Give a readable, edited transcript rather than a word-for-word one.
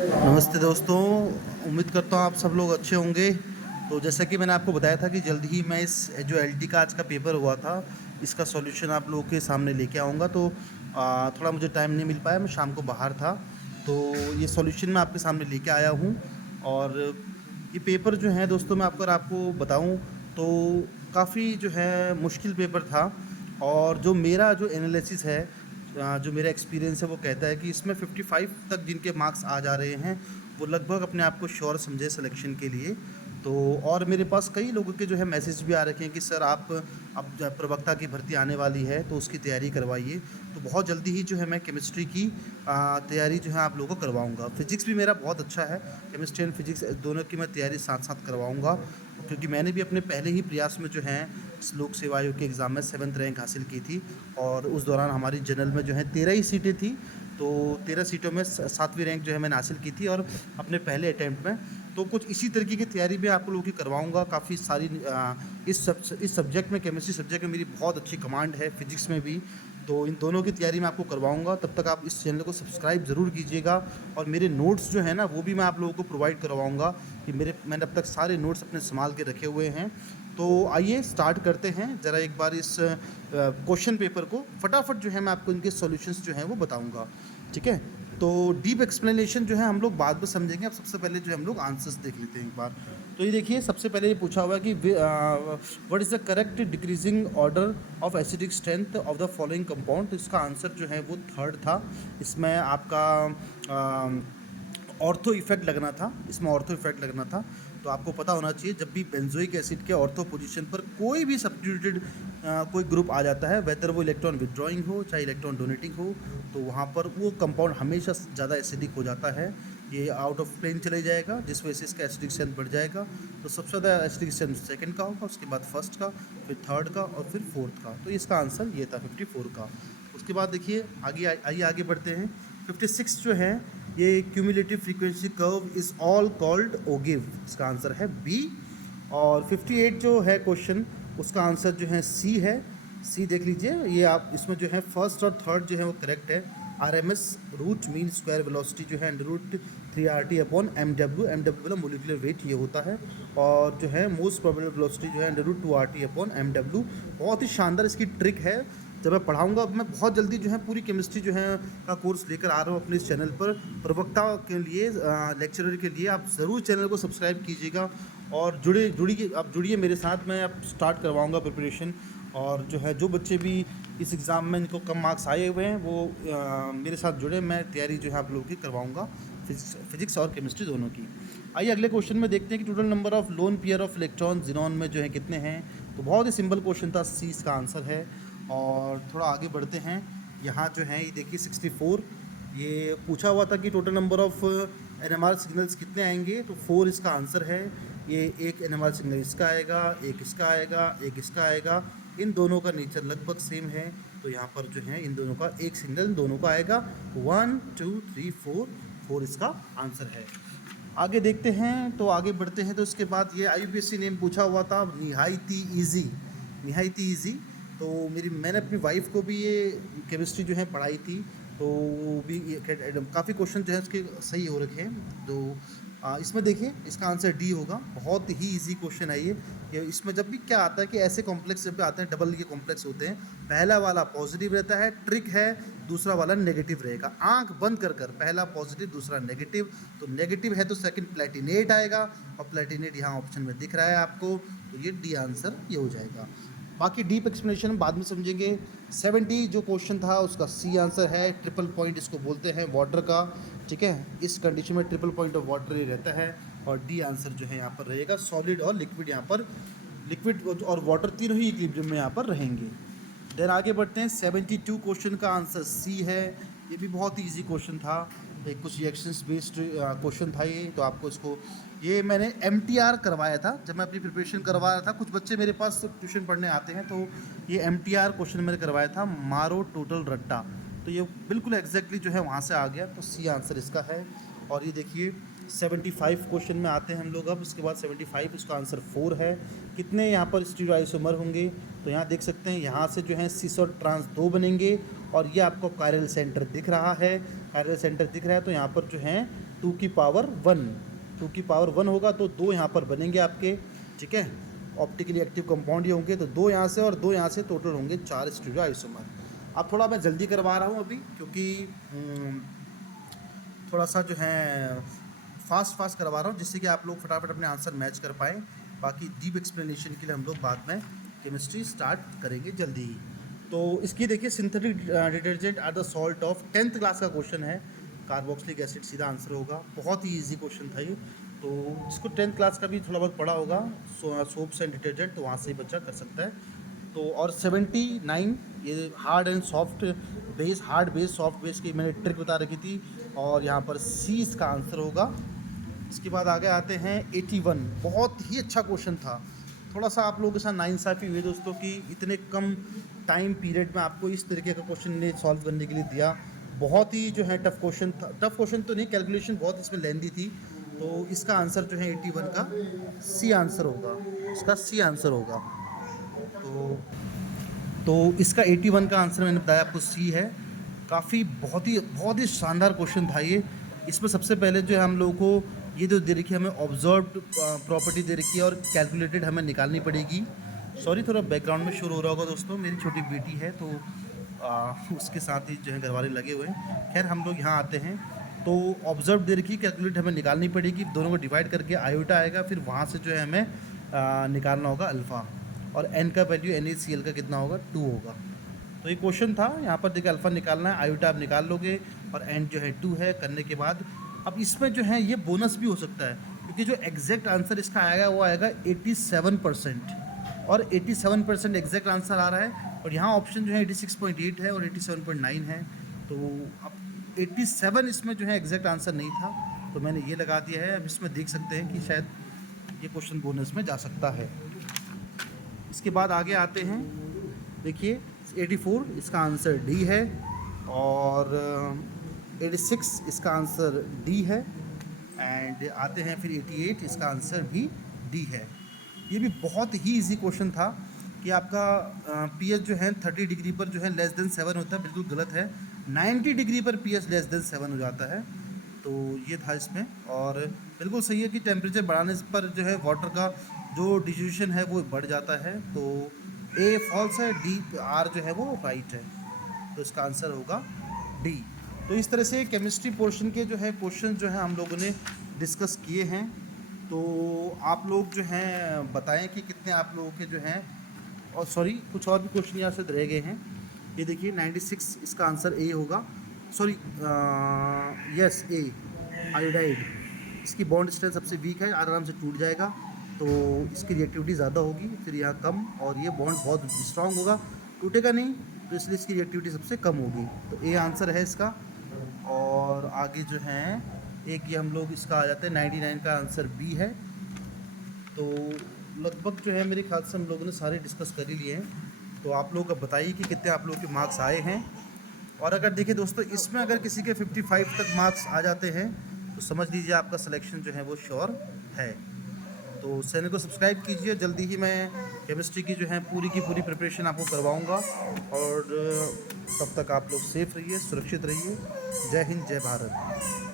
नमस्ते दोस्तों। उम्मीद करता हूँ आप सब लोग अच्छे होंगे। तो जैसा कि मैंने आपको बताया था कि जल्द ही मैं इस जो एलटी का आज का पेपर हुआ था, इसका सॉल्यूशन आप लोगों के सामने लेके आऊँगा। तो थोड़ा मुझे टाइम नहीं मिल पाया, मैं शाम को बाहर था। तो ये सॉल्यूशन मैं आपके सामने लेके आया हूँ। और ये पेपर जो है दोस्तों, मैं आपको बताऊँ तो काफ़ी जो है मुश्किल पेपर था। और जो मेरा जो एनालिसिस है, जो मेरा एक्सपीरियंस है, वो कहता है कि इसमें 55 तक जिनके मार्क्स आ जा रहे हैं, वो लगभग अपने आप को श्योर समझे सिलेक्शन के लिए। तो और मेरे पास कई लोगों के जो है मैसेज भी आ रखे हैं कि सर आप अब जो प्रवक्ता की भर्ती आने वाली है तो उसकी तैयारी करवाइए। तो बहुत जल्दी ही जो है मैं केमिस्ट्री की तैयारी जो है आप लोगों को करवाऊंगा। फिजिक्स भी मेरा बहुत अच्छा है, केमिस्ट्री एंड फिजिक्स दोनों की मैं तैयारी साथ साथ करवाऊंगा, क्योंकि मैंने भी अपने पहले ही प्रयास में जो है लोक सेवा आयोग के एग्ज़ाम में 7th रैंक हासिल की थी। और उस दौरान हमारी जनरल में जो है 13 ही सीटें थी। तो 13 सीटों में 7वीं रैंक जो है मैंने हासिल की थी, और अपने पहले अटैम्प्ट में। तो कुछ इसी तरीके की तैयारी भी आप लोगों की करवाऊंगा। काफ़ी सारी इस सब्जेक्ट में, केमिस्ट्री सब्जेक्ट में मेरी बहुत अच्छी कमांड है, फिजिक्स में भी। तो इन दोनों की तैयारी मैं आपको करवाऊंगा। तब तक आप इस चैनल को सब्सक्राइब ज़रूर कीजिएगा। और मेरे नोट्स जो है ना, वो भी मैं आप लोगों को प्रोवाइड करवाऊंगा, कि मैंने अब तक सारे नोट्स अपने संभाल के रखे हुए हैं। तो आइए स्टार्ट करते हैं ज़रा एक बार इस क्वेश्चन पेपर को। फटाफट जो है मैं आपको इनके सॉल्यूशंस जो हैं वो बताऊंगा, ठीक है। तो डीप एक्सप्लेनेशन जो है हम लोग बाद में समझेंगे। अब सबसे पहले जो है हम लोग आंसर्स देख लेते हैं एक बार। तो ये देखिए, सबसे पहले ये पूछा हुआ है कि what is the correct decreasing order of acidic strength of the following compound. तो इसका आंसर जो है वो थर्ड था। इसमें आपका ऑर्थो इफेक्ट लगना था, इसमें ऑर्थो इफेक्ट लगना था। तो आपको पता होना चाहिए, जब भी बेंजोइक एसिड के ऑर्थो पोजीशन पर कोई भी सब्स्टिट्यूटेड कोई ग्रुप आ जाता है, वेदर वो इलेक्ट्रॉन विड्रॉइंग हो चाहे इलेक्ट्रॉन डोनेटिंग हो, तो वहाँ पर वो कंपाउंड हमेशा ज़्यादा एसिडिक हो जाता है। ये आउट ऑफ प्लेन चले जाएगा, जिस वजह से इसका एसिडिक स्ट्रेंथ बढ़ जाएगा। तो सबसे ज़्यादा एसिडिक स्ट्रेंथ सेकंड का होगा, उसके बाद फर्स्ट का, फिर थर्ड का, और फिर फोर्थ का। तो इसका आंसर ये था 54 का। उसके बाद देखिए आगे, आइए आगे बढ़ते हैं। 56 जो है, ये cumulative frequency curve is all called ogive. इसका आंसर है बी। और 58 जो है क्वेश्चन, उसका आंसर जो है सी है। सी देख लीजिए, ये आप इसमें जो है फर्स्ट और थर्ड जो है वो करेक्ट है। RMS root mean square velocity जो है √3RT/mw। mw वाला मोलिकुलर वेट ये होता है। और जो है मोस्ट प्रोबेबल वेलोसिटी जो है √2RT/mw। बहुत ही शानदार इसकी ट्रिक है, जब मैं पढ़ाऊंगा। अब मैं बहुत जल्दी जो है पूरी केमिस्ट्री जो है का कोर्स लेकर आ रहा हूँ अपने इस चैनल पर। प्रवक्ता के लिए, लेक्चरर के लिए आप ज़रूर चैनल को सब्सक्राइब कीजिएगा और जुड़िए मेरे साथ। मैं अब स्टार्ट करवाऊँगा प्रिपरेशन। और जो है, जो बच्चे भी इस एग्ज़ाम में इनको कम मार्क्स आए हुए हैं, वो मेरे साथ जुड़े। मैं तैयारी जो है आप लोगों की करवाऊँगा, फिजिक्स और केमिस्ट्री दोनों की। आइए अगले क्वेश्चन में देखते हैं कि total number of lone pair of electron xenon में जो है कितने हैं। तो बहुत ही सिंपल क्वेश्चन था, सी इसका आंसर है। और थोड़ा आगे बढ़ते हैं। यहाँ जो है ये देखिए 64, ये पूछा हुआ था कि total number of NMR signals कितने आएंगे। तो 4 इसका आंसर है। ये एक NMR सिग्नल इसका आएगा, एक इसका आएगा, एक इसका आएगा। इन दोनों का नेचर लगभग सेम है, तो यहाँ पर जो है इन दोनों का एक सिग्नल इन दोनों का आएगा। 1 2 3 4, 4 इसका आंसर है। आगे देखते हैं, तो आगे बढ़ते हैं। तो इसके बाद ये IUPAC नेम पूछा हुआ था, निहायती ईजी, निहायती ईजी। तो मैंने अपनी वाइफ को भी ये केमिस्ट्री जो है पढ़ाई थी। तो वो भी काफ़ी क्वेश्चन जो है उसके सही हो रखे हैं। तो इसमें देखिए इसका आंसर डी होगा। बहुत ही इजी क्वेश्चन है ये। इसमें जब भी क्या आता है कि ऐसे कॉम्प्लेक्स जब भी आते हैं, डबल के कॉम्प्लेक्स होते हैं, पहला वाला पॉजिटिव रहता है, ट्रिक है, दूसरा वाला नेगेटिव रहेगा। आंख बंद कर कर, पहला पॉजिटिव दूसरा नेगेटिव। तो नेगेटिव है तो सेकंड प्लेटिनेट आएगा, और प्लेटिनेट यहाँ ऑप्शन में दिख रहा है आपको। तो ये डी आंसर ये हो जाएगा। बाकी डीप एक्सप्लेनेशन बाद में समझेंगे। 70 जो क्वेश्चन था उसका सी आंसर है। ट्रिपल पॉइंट इसको बोलते हैं वाटर का, ठीक है। इस कंडीशन में ट्रिपल पॉइंट ऑफ वाटर ही रहता है। और डी आंसर जो है यहाँ पर रहेगा। सॉलिड और लिक्विड, यहाँ पर लिक्विड और वाटर तीनों ही इक्विलिब्रियम में यहाँ पर रहेंगे। देन आगे बढ़ते हैं। 72 क्वेश्चन का आंसर सी है। ये भी बहुत ही ईजी क्वेश्चन था, एक कुछ रिएक्शंस बेस्ड क्वेश्चन था ये। तो आपको इसको, ये मैंने MTR करवाया था जब मैं अपनी प्रिपरेशन करवा रहा था। कुछ बच्चे मेरे पास ट्यूशन पढ़ने आते हैं, तो ये MTR क्वेश्चन मैंने करवाया था, मारो टोटल रट्टा। तो ये बिल्कुल एग्जैक्टली जो है वहाँ से आ गया। तो सी आंसर इसका है। और ये देखिए 75 क्वेश्चन में आते हैं हम लोग अब। उसके बाद 75 उसका आंसर 4 है। कितने यहाँ पर स्टीरियोआइसोमर होंगे, तो यहाँ देख सकते हैं, यहाँ से जो है सिस और ट्रांस 2 बनेंगे। और ये आपको कायरल सेंटर दिख रहा है, कायरल सेंटर दिख रहा है। तो यहाँ पर जो है 2 की पावर 1, 2 की पावर 1 होगा तो 2 यहाँ पर बनेंगे आपके, ठीक है। ऑप्टिकली एक्टिव कंपाउंड ये होंगे तो 2 यहाँ से और 2 यहाँ से, टोटल होंगे 4 स्टीरियो आइसोमर। अब थोड़ा मैं जल्दी करवा रहा हूँ अभी, क्योंकि थोड़ा सा जो है फास्ट करवा रहा हूँ, जिससे कि आप लोग फटाफट अपने आंसर मैच कर पाएँ। बाकी डीप एक्सप्लेनेशन के लिए हम लोग बाद में केमिस्ट्री स्टार्ट करेंगे जल्दी ही। तो इसकी देखिए, synthetic detergent are the salt of, 10th class का क्वेश्चन है, कार्बोक्सिलिक एसिड सीधा आंसर होगा। बहुत ही इजी क्वेश्चन था ये, तो जिसको 10th क्लास का भी थोड़ा बहुत पढ़ा होगा सोप्स एंड डिटर्जेंट, तो वहाँ से ही बच्चा कर सकता है। तो और 79 ये hard and soft base, hard base soft base की मैंने ट्रिक बता रखी थी, और यहाँ पर सी इसका आंसर होगा। इसके बाद आगे आते हैं 81, बहुत ही अच्छा क्वेश्चन था। थोड़ा सा आप लोगों के साथ नाइंसाफ़ी हुई दोस्तों कि इतने कम टाइम पीरियड में आपको इस तरीके का क्वेश्चन ने सॉल्व करने के लिए दिया। बहुत ही जो है टफ क्वेश्चन था, टफ क्वेश्चन तो नहीं, कैलकुलेशन बहुत इसमें लेंदी थी। तो इसका आंसर जो है 81 का सी आंसर होगा, इसका सी आंसर होगा। तो इसका 81 का आंसर मैंने बताया आपको सी है। काफ़ी बहुत ही शानदार क्वेश्चन था ये। इसमें सबसे पहले जो है हम लोगों को ये जो दे रखी है, हमें ऑब्जर्व्ड प्रॉपर्टी दे रखी है और कैलकुलेटेड हमें निकालनी पड़ेगी। सॉरी, थोड़ा बैकग्राउंड में शोर हो रहा होगा दोस्तों, मेरी छोटी बेटी है तो उसके साथ ही जो है घरवाले लगे हुए हैं। खैर हम लोग यहाँ आते हैं, तो ऑब्जर्व दे रखी, कैलकुलेट हमें निकालनी पड़ेगी। दोनों को डिवाइड करके आयोटा आएगा, फिर वहाँ से जो है हमें निकालना होगा अल्फ़ा, और n का वैल्यू NaCl का कितना होगा, 2 होगा। तो ये क्वेश्चन था, यहाँ पर देखिए अल्फ़ा निकालना है, आयोटा आप निकाल लोगे, और n जो है 2 है। करने के बाद अब इसमें जो है ये बोनस भी हो सकता है, क्योंकि जो एग्जैक्ट आंसर इसका आएगा वो आएगा 87%, और 87% एग्जैक्ट आंसर आ रहा है। और यहाँ ऑप्शन जो है 86.8 है और 87.9 है। तो अब 87 इसमें जो है एग्जैक्ट आंसर नहीं था, तो मैंने ये लगा दिया है। अब इसमें देख सकते हैं कि शायद ये क्वेश्चन बोनस में जा सकता है। इसके बाद आगे आते हैं, देखिए 84 इसका आंसर डी है, और 86 इसका आंसर डी है, एंड आते हैं फिर 88 इसका आंसर भी डी है। ये भी बहुत ही इजी क्वेश्चन था कि आपका पीएच जो है 30 डिग्री पर जो है लेस देन 7 होता है, बिल्कुल गलत है। 90 डिग्री पर पीएच लेस देन 7 हो जाता है। तो ये था इसमें, और बिल्कुल सही है कि टेम्परेचर बढ़ाने पर जो है वाटर का जो डिस्ट्रीब्यूशन है वो बढ़ जाता है। तो ए फॉल्स है, डी आर जो है वो राइट है, तो इसका आंसर होगा डी। तो इस तरह से केमिस्ट्री पोर्शन के जो है क्वेश्चन जो है हम लोगों ने डिस्कस किए हैं। तो आप लोग जो हैं बताएं कि कितने आप लोगों के जो हैं, और सॉरी कुछ और भी क्वेश्चन यहाँ से रह गए हैं। ये देखिए 96 इसका आंसर ए होगा, सॉरी यस ए, आयोडाइड। इसकी बॉन्ड स्ट्रेंथ सबसे वीक है, आराम से टूट जाएगा, तो इसकी रिएक्टिविटी ज़्यादा होगी, फिर यहाँ कम, और ये बॉन्ड बहुत स्ट्रांग होगा, टूटेगा नहीं, तो इसलिए इसकी रिएक्टिविटी सबसे कम होगी। तो ए आंसर है इसका। और आगे जो है एक ये हम लोग इसका आ जाते हैं, 99 का आंसर बी है। तो लगभग जो है मेरे ख्याल से हम लोगों ने सारे डिस्कस कर ही लिए हैं। तो आप लोग अब बताइए कि कितने आप लोगों के मार्क्स आए हैं। और अगर देखिए दोस्तों, इसमें अगर किसी के 55 तक मार्क्स आ जाते हैं तो समझ लीजिए आपका सिलेक्शन जो है वो श्योर है। तो चैनल को सब्सक्राइब कीजिए, जल्दी ही मैं केमिस्ट्री की जो है पूरी की पूरी प्रिपरेशन आपको करवाऊँगा। और तब तक आप लोग सेफ रहिए, सुरक्षित रहिए। जय हिंद, जय भारत।